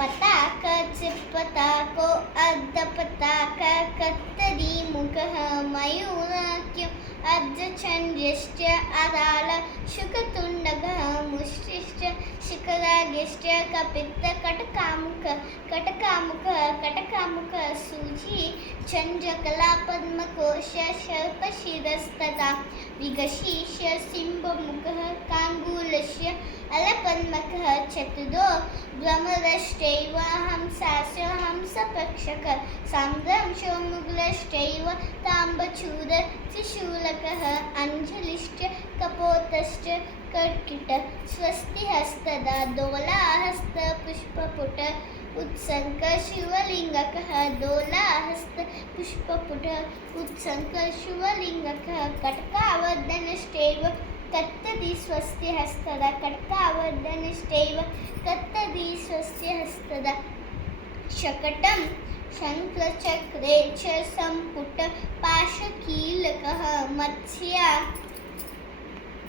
पताक चिपताको अर्धपताक कत्तरीमुखः मयूराख्यो अर्धचन्द्रश्च अराल शुकतुण्डकः मुष्टिश्च शिखराग्यश्च कटकामुकः सूची चन्द्रकला पद्मकोश सर्पशिरस्तथा विगशीष्य सिंहमुखः काङ्गूलस्य अलपद्मकः चतुरो भ्रमरश्चैव हंसासो हंसपक्षकः साम्रांशो मुगलश्चैव ताम्बचूर त्रिशूलकः अञ्जलिश्च कपोतश्च कर्किट स्वस्तिहस्तदा दोलाहस्त पुष्पपुट उत्सङ्क शिवलिङ्गकः दोलाहस्त पुष्पपुट उत्सङ्क शिवलिङ्गकः कटकावर्धनश्चैव कत्तदी स्वस्तिहस्तदा कटकावर्धनश्चैव कत्तदी स्वस्तिहस्तदा शकटं शङ्खचक्रे च सम्पुट पाशकीलकः मत्स्या